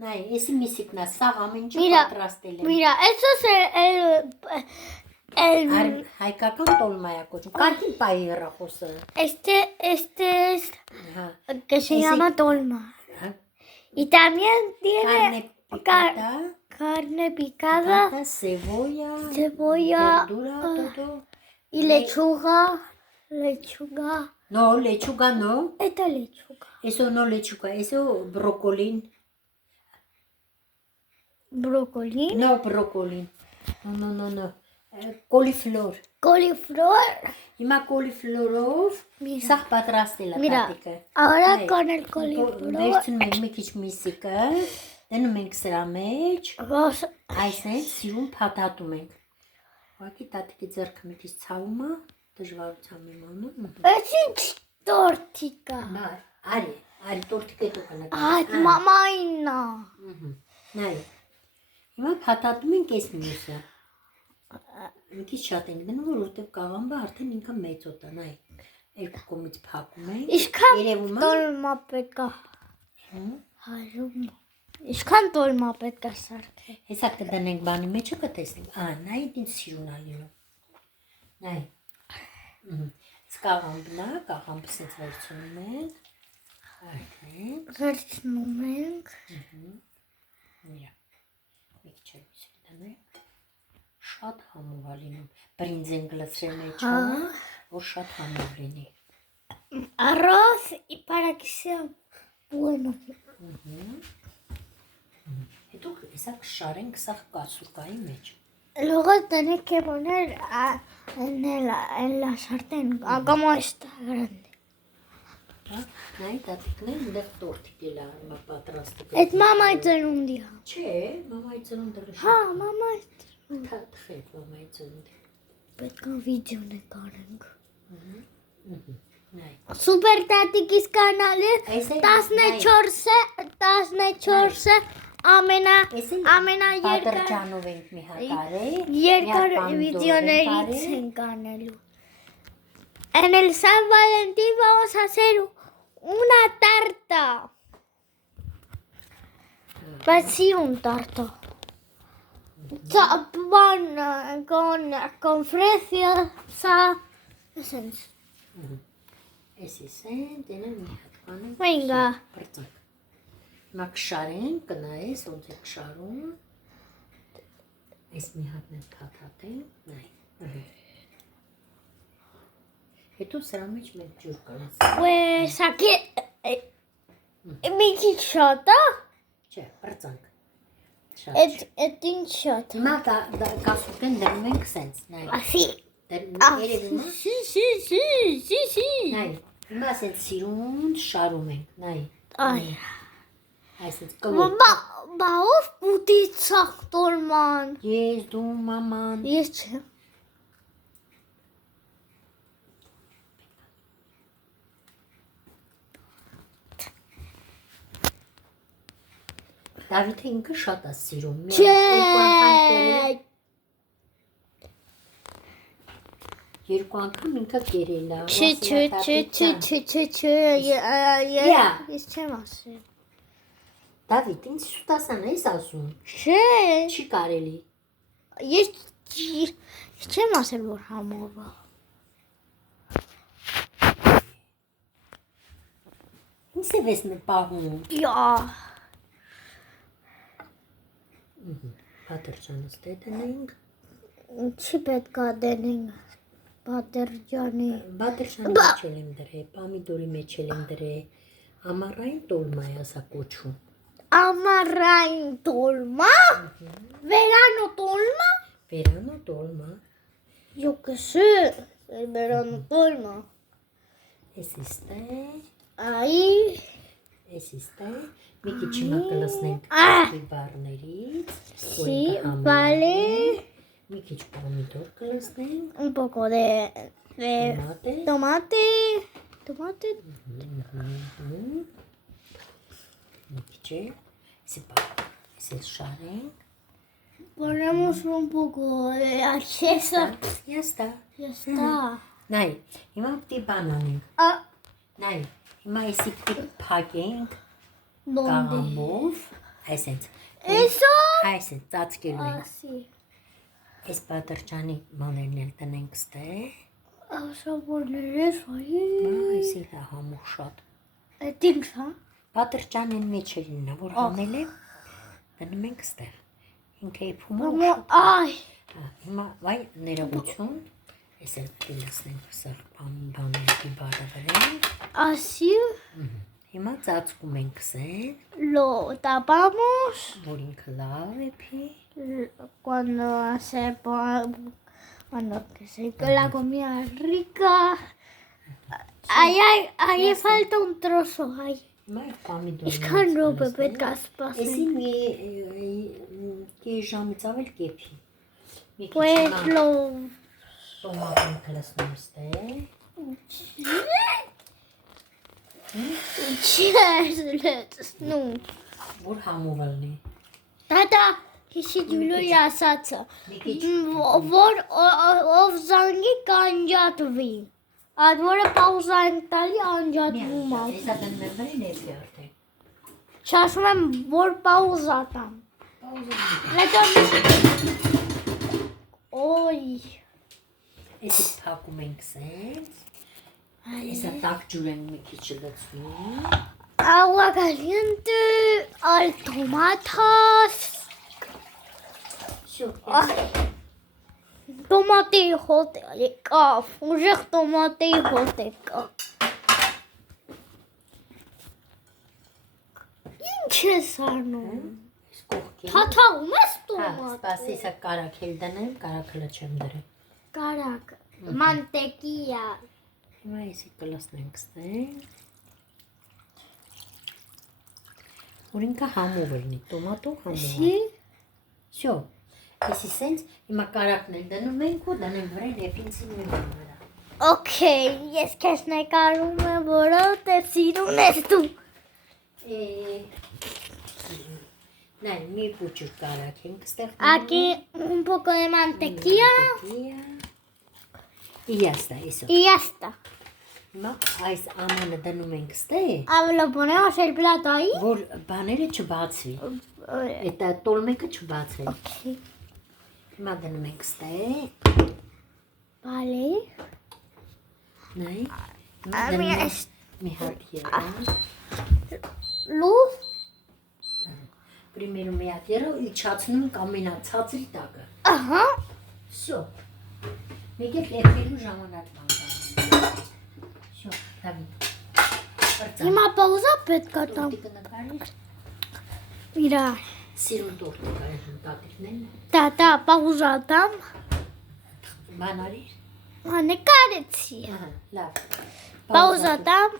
Նայ, էսի միսիկնա, սաղ ամեն ինչ պատրաստել եմ։ Mira, eso es Հայկական տոլմայա կոչում։ Կարդին պայի հեռախոսը։ Este es que se llama tolma. Y también tiene carne picada, cebolla, verdura, todo. Y lechuga. No, lechuga no. Esta lechuga. Eso no lechuga, eso brócoli. Brócoli. No, brócoli. No. Coliflor. Coliflor. Հիմա coliflorով սաղ պատրաստել է տատիկը։ Ahora con el coliflor. Վերցնում ենք մի քիչ միսիկը, դնում ենք սրա մեջ, այսպես սիրուն փաթաթում ենք։ Ուղղակի տատիկի ձեռքը մի քիչ ցավում է, դժվարությամբ եմ անում։ Էս ինչ տորտիկա։ Արի տորտիկը դու կնկարես։ Այդ մամայինն է։ Նայ։ Հիմա փաթաթում ենք այս մյուսը։ Մի քիչ շատ ենք դնում, որովհետև կաղամբը արդեն ինքը մեծոտ է, նայ։ Երկու կողմից փակում ենք։ Ինչքան տոլմա պետք է։ Հարում։ Ինչքան տոլմա պետք է սարքել։ Հեսա կդնենք բանի մեջը կտեսնենք։ Նայ, ինձ սիրուն է լինում։ Նայ։ Կաղամբն է, կաղամբը սենց վերցնում ենք։ Վերցնում ենք։ Միրա։ Մի քիչ էլ դնենք։ Շատ համով է լինում։ Բրինձ ենք լցրել մեջը, որ շատ համով լինի։ Arroz y para que sea bueno. Հետո հեսա կշարենք սաղ կասուկայի մեջ։ Luego tenés que poner en la sartén, como está grande. Նայ, տատիկն էլ ունդեղ տորտիկ էլ արմա պատրաստիկ։ Այդ մամայի ծնունդիա։ Չէ, մամայի ծնունդը Հա, մամայի թխեք մամայի ծնունդի։ պետք է վիդեո նկարենք։ Նայ։ Սուպեր տատիկիս կանալի 14-ը ամենաերկար ենք մի հատ արել։ Երկար վիդեոներից ենք անելու։ En el San Valentín vamos a hacer una tarta. Pues sí, un tarta. Con fresa. Էսի սեն, դենը մի հատ կանենք։ Venga. Պրծանք։ Հիմա կշարենք, կնայես, ոնց է կշարում։ Այս մի հատն է փաթաթենք, նայ։ Հետո սրա մեջ մենք ջուր կլացենք։ Pues aquí... Mi quichota. Չէ, պրծանք։ Et ինչ շատ։ Հիմա կասուկեն դնում ենք սենց, նայ։ Así. Երևում է։ Sí. Նայ, հիմա սենց սիրուն շարում ենք, նայ։ Ay. Այսպես կլոր։ Բա ով պուտիցախ տորման։ Ես, դու, մաման։ Ես չեմ։ Դավիթը ինքը շատ է սիրում։ Չէ։ Երկու անգամ ինքը կերել է։ Չէ։ Ես չեմ ասել։ Դավիթ, ինձ սուտասան ես ասում։ Չէ։ Չի կարելի։ Ես չեմ ասել, որ համով է։ Ինձ է վես պահում։ Պատերջանս դե դնենք։ Չի պետք է դնենք պատերջանի։ Պատերջանի մեջ էլ եմ դրել, պամիդորի մեջ էլ եմ դրել։ Ամառային տոլմա է ասա կոչում։ Ամառային տոլմա։ Վերանո տոլմա։ Վերանո տոլմա։ Yo qué sé, el verano tolma. Էս իստե։ Ahí. Էս իստե։ Մի քիչ հիմա կլսնենք բառներից։ Sí, vale. Mi քիչ պոմիդոր կլսնենք։ Un poco de tomate. Mi քիչ է։ Էս շարենք։ Ponemos un poco de salsa. Ya está. Նայ, հիմա պիտի բան անենք։ Նայ, հիմա էսի պիտի փակենք կաղամբով։ Այսենց։ Էսո։ Այսենց ծածկելու ենք։ Ասի։ Այս պատրճանի մաներն էլ տնենք ստե։ Ասա որներես այ։ Այսի համուր շատ։ Այդ ինչ հա։ Պատրճանին մեջերինն է, որ հանել է, դնում ենք ստեղ։ Ինքը իփում է։ Այ։ Հիմա վայ ներողություն։ Այս էլ դիլասնենք սա բաների բարը վրան։ Así Հիմա ծածկում ենք սեն, lo tapamos որ ինքը լավ է փի։ cuando que se que la comida es rica. Ahí falta un trozo ahí. Հիմա պամիդոր։ Ինչքան րոպե պետք է սպասենք։ Էսի մի ժամից ավել կեփի։ Pues lo Տոմատն կլսնում ստե։ Cheers, no. Որ համով ալնի։ Tata, քիչ ջուլոյ ասացա։ Որ ով զանգի կանջատվի։ Այդ որը պաուզան տալի անջատվում է։ Էսա դնում եմ վրան էսի արդեն։ Չասում եմ որ պաուզա տամ։ Օй։ Էսի փակում ենք սենց։ Էսա տակ ջուր ենք մի քիչ լցնում։ Agua caliente al tomatas. Շո։ Tomate hot եկա, ուժեղ տոմատի հոտ եկա։ Ինչ ես անում։ Այս կողքին։ Թաթաղում ես Հա, տոմատ։ սպասի, սա կարակել դնեմ, կարակելը չեմ դրել։ Կարակ, մանտեկիա։ Հիմա էսի կլսնենք ստեն։ Որ ինքը համով ելնի, տոմատով համով։ Շի։ Շո։ Էսի սենց, հիմա կարակն էլ դնում ենք ու դնենք վրան եփինցին մի վրա։ Okay, ես քեզ նկարում եմ, որովհետև սիրուն ես դու։ Նայ, մի փոքր կարակ ենք ստեղ։ Aquí un poco de mantequilla Y ya está, eso։ y ya está. Հիմա այս ամանը դնում ենք ստե, Lo ponemos el plato ahí. որ բաները չբացվի։ Էտա տոլմեկը չբացվի։ Okay. Հիմա դնում ենք ստե։ Vale. Նայ։ Mira, Մի հատ եղա։ luz. Primero մի հատ եղա, իջացնում ենք ամենացածի տակը։ Ահա։ Շո։ Մեկ էլ եփելու ժամանակ բան։ Շո, Դավիթ։ Հիմա պաուզա պետք է տամ։ Նկարի։ Իրա։ Սիրուն տորտը կարեն տատիկներն։ Տատա պաուզա տամ։ Բանարի։ Նկարեցի։ Ահա, լավ։ Պաուզա տամ։